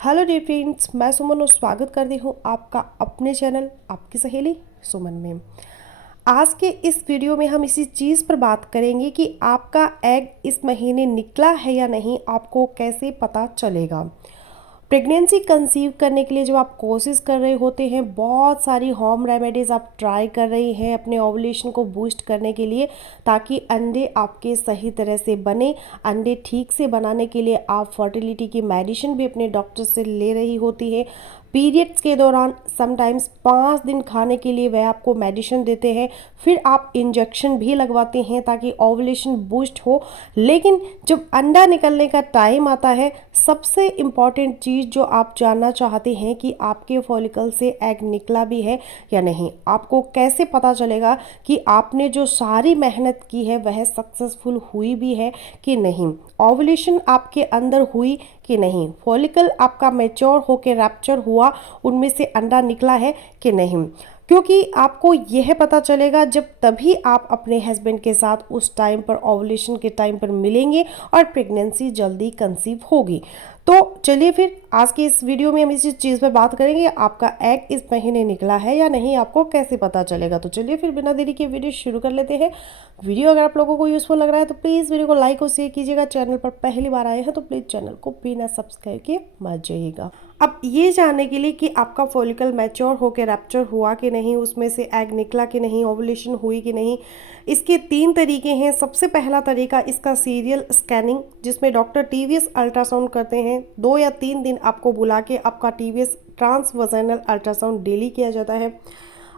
Hello dear friends, मैं सुमन और स्वागत करती हूँ आपका अपने चैनल आपकी सहेली सुमन में। आज के इस वीडियो में हम इसी चीज़ पर बात करेंगे कि आपका एग इस महीने निकला है या नहीं, आपको कैसे पता चलेगा। प्रेगनेंसी कंसीव करने के लिए जब आप कोशिश कर रहे होते हैं, बहुत सारी होम रेमेडीज़ आप ट्राई कर रही हैं अपने ओवुलेशन को बूस्ट करने के लिए, ताकि अंडे आपके सही तरह से बने। अंडे ठीक से बनाने के लिए आप फर्टिलिटी की मेडिसिन भी अपने डॉक्टर से ले रही होती है। पीरियड्स के दौरान समटाइम्स 5 दिन खाने के लिए वह आपको मेडिसिन देते हैं, फिर आप इंजेक्शन भी लगवाते हैं ताकि ओवुलेशन बूस्ट हो। लेकिन जब अंडा निकलने का टाइम आता है, सबसे इम्पॉर्टेंट चीज़ जो आप जानना चाहते हैं कि आपके फॉलिकल से एग निकला भी है या नहीं। आपको कैसे पता चलेगा कि आपने जो सारी मेहनत की है वह सक्सेसफुल हुई भी है कि नहीं, ओवुलेशन आपके अंदर हुई कि नहीं, फॉलिकल आपका मैच्योर होकर रैप्चर हुआ, उनमें से अंडा निकला है कि नहीं। क्योंकि आपको यह पता चलेगा जब तभी आप अपने हस्बैंड के साथ उस टाइम पर ओवुलेशन के टाइम पर मिलेंगे और प्रेगनेंसी जल्दी कंसीव होगी। तो चलिए फिर आज के इस वीडियो में हम इसी चीज़ पर बात करेंगे, आपका एग इस महीने निकला है या नहीं, आपको कैसे पता चलेगा। तो चलिए फिर बिना देरी के वीडियो शुरू कर लेते हैं। वीडियो अगर आप लोगों को यूज़फुल लग रहा है तो प्लीज़ वीडियो को लाइक और शेयर कीजिएगा। चैनल पर पहली बार आए हैं तो प्लीज़ चैनल को बिना सब्सक्राइब किए मत जाइएगा। अब ये जानने के लिए कि आपका फॉलिकल मैच्योर होकर रैप्चर हुआ कि नहीं, उसमें से एग निकला कि नहीं, ओवुलेशन हुई कि नहीं, इसके 3 तरीके हैं। सबसे पहला तरीका इसका सीरियल स्कैनिंग, जिसमें डॉक्टर टीवीएस अल्ट्रासाउंड करते हैं। 2 या 3 दिन आपको बुला के आपका टीवीएस ट्रांसवजाइनल अल्ट्रासाउंड डेली किया जाता है।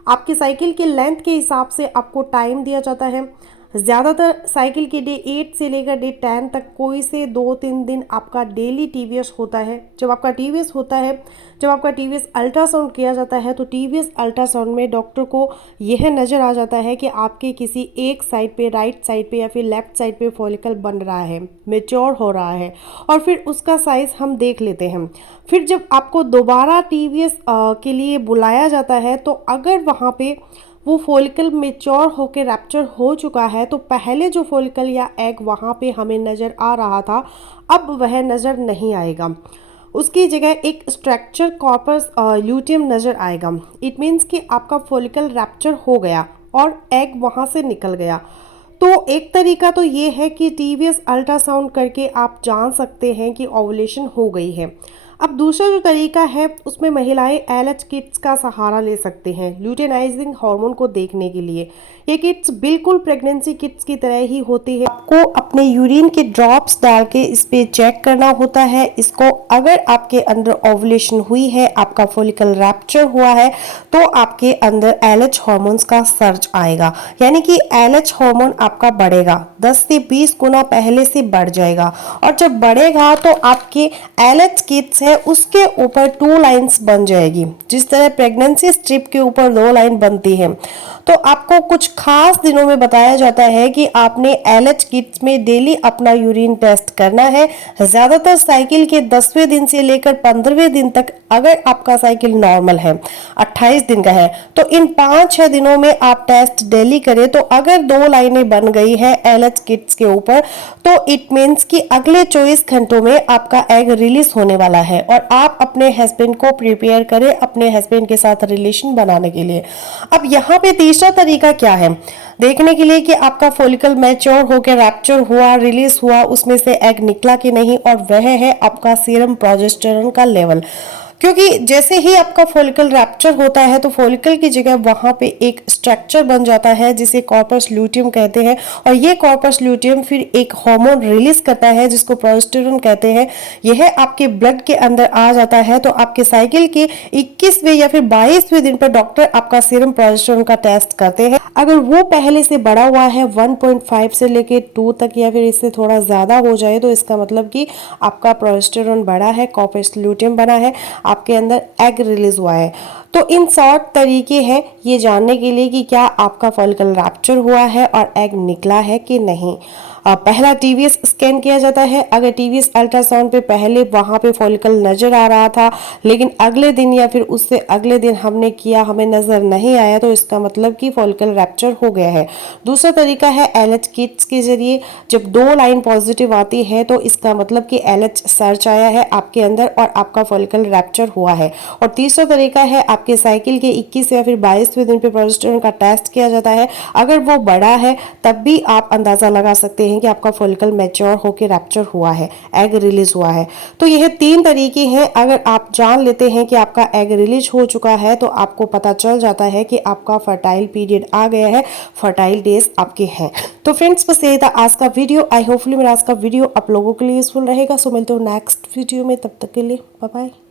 आपकी साइकिल के लेंथ के हिसाब से आपको टाइम दिया जाता है। ज़्यादातर साइकिल के डे 8 से लेकर डे 10 तक कोई से 2-3 दिन आपका डेली टीवीएस होता है। जब आपका टीवीएस होता है, जब आपका टीवीएस अल्ट्रासाउंड किया जाता है, तो टीवीएस अल्ट्रासाउंड में डॉक्टर को यह नज़र आ जाता है कि आपके किसी एक साइड पे, राइट साइड पे या फिर लेफ्ट साइड पे फॉलिकल बन रहा है, मेच्योर हो रहा है, और फिर उसका साइज़ हम देख लेते हैं। फिर जब आपको दोबारा टीवीएस के लिए बुलाया जाता है, तो अगर वहाँ पे वो फॉलिकल मेच्योर होकर रैप्चर हो चुका है, तो पहले जो फॉलिकल या एग वहाँ पे हमें नज़र आ रहा था, अब वह नज़र नहीं आएगा। उसकी जगह एक स्ट्रक्चर कॉर्पस ल्यूटियम नज़र आएगा। इट मीन्स कि आपका फॉलिकल रैप्चर हो गया और एग वहाँ से निकल गया। तो एक तरीका तो ये है कि टीवीएस अल्ट्रासाउंड करके आप जान सकते हैं कि ओवुलेशन हो गई है। अब दूसरा जो तरीका है, उसमें महिलाएं एलएच किट्स का सहारा ले सकते हैं ल्यूटेनाइजिंग हार्मोन को देखने के लिए। ये किट्स बिल्कुल प्रेगनेंसी किट्स की तरह ही होती है। आपको अपने यूरिन के ड्रॉप्स डाल के इस पे चेक करना होता है इसको। अगर आपके अंदर ओवुलेशन हुई है, आपका फॉलिकल रैप्चर हुआ है, तो आपके अंदर एलएच हार्मोन्स का सर्ज आएगा, यानी कि एलएच हार्मोन आपका बढ़ेगा, 10 से 20 गुना पहले से बढ़ जाएगा। और जब बढ़ेगा तो आपके एलएच किट्स है उसके ऊपर 2 लाइंस बन जाएगी, जिस तरह प्रेगनेंसी स्ट्रिप के ऊपर 2 लाइन बनती है। तो आपको कुछ खास दिनों में बताया जाता है कि आपने एलएच किट्स में डेली अपना यूरिन टेस्ट करना है। ज़्यादातर साइकिल के 10वें दिन से लेकर 15वें दिन तक, अगर आपका साइकिल नॉर्मल है, 28 दिन का है, तो इन 5-6 दिनों में आप टेस्ट डेली करें। तो अगर 2 लाइनें बन गई है एलएच किट्स के ऊपर, तो इट मीन्स कि अगले 24 घंटों में आपका एग रिलीज होने वाला है और आप अपने हस्बैंड को प्रिपेयर करें अपने हस्बैंड के साथ रिलेशन बनाने के लिए। अब यहाँ पे तीसरा तरीका क्या है देखने के लिए कि आपका फॉलिकल मैच्योर होकर रैप्चर हुआ, रिलीज हुआ, उसमें से एग निकला कि नहीं, और वह है आपका सीरम प्रोजेस्टेरोन का लेवल। क्योंकि जैसे ही आपका फॉलिकल रैप्चर होता है, तो फॉलिकल की जगह वहाँ पे एक स्ट्रक्चर बन जाता है जिसे कॉर्पस ल्यूटियम कहते हैं, और ये कॉर्पस ल्यूटियम फिर एक हार्मोन रिलीज करता है जिसको प्रोजेस्टेरोन कहते हैं। यह आपके ब्लड के अंदर आ जाता है, तो आपके साइकिल के 21वें या फिर 22वें दिन पर डॉक्टर आपका सीरम प्रोजेस्टेरोन का टेस्ट करते हैं। अगर वो पहले से बढ़ा हुआ है 1.5 से लेके 2 तक या फिर इससे थोड़ा ज़्यादा हो जाए, तो इसका मतलब कि आपका प्रोजेस्टेरोन बढ़ा है, कॉर्पस ल्यूटियम बना है, आपके अंदर एग रिलीज हुआ है। तो इन शॉर्ट तरीके हैं ये जानने के लिए कि क्या आपका फॉलिकल रैप्चर हुआ है और एग निकला है कि नहीं। पहला टीवीएस स्कैन किया जाता है। अगर टीवीएस अल्ट्रासाउंड पे पहले वहां पे फॉलिकल नजर आ रहा था, लेकिन अगले दिन या फिर उससे अगले दिन हमने किया, हमें नजर नहीं आया, तो इसका मतलब कि फॉलिकल रैप्चर हो गया है। दूसरा तरीका है एलएच किट्स के जरिए। जब 2 लाइन पॉजिटिव आती है तो इसका मतलब कि एलएच सर्च आया है आपके अंदर और आपका फॉलिकल रैप्चर हुआ है। और तीसरा तरीका है आपके साइकिल के 21 या फिर 22वें दिन पे प्रोजेस्टेरोन का टेस्ट किया जाता है। अगर वो बड़ा है तब भी आप अंदाजा लगा सकते हैं कि आपका फॉलिकल मैच्योर होकर रैप्चर हुआ है, एग रिलीज हुआ है। तो यह 3 तरीके हैं। अगर आप जान लेते हैं कि आपका एग रिलीज हो चुका है तो आपको पता चल जाता है कि आपका फर्टाइल पीरियड आ गया है, फर्टाइल डेज आपके हैं। तो फ्रेंड्स, बस यही था आज का वीडियो। आई होपफुली मेरा आज का वीडियो आप लोगों के लिए यूजफुल रहेगा। सो मिलते हो नेक्स्ट वीडियो में, तब तक के लिए बाय बाय।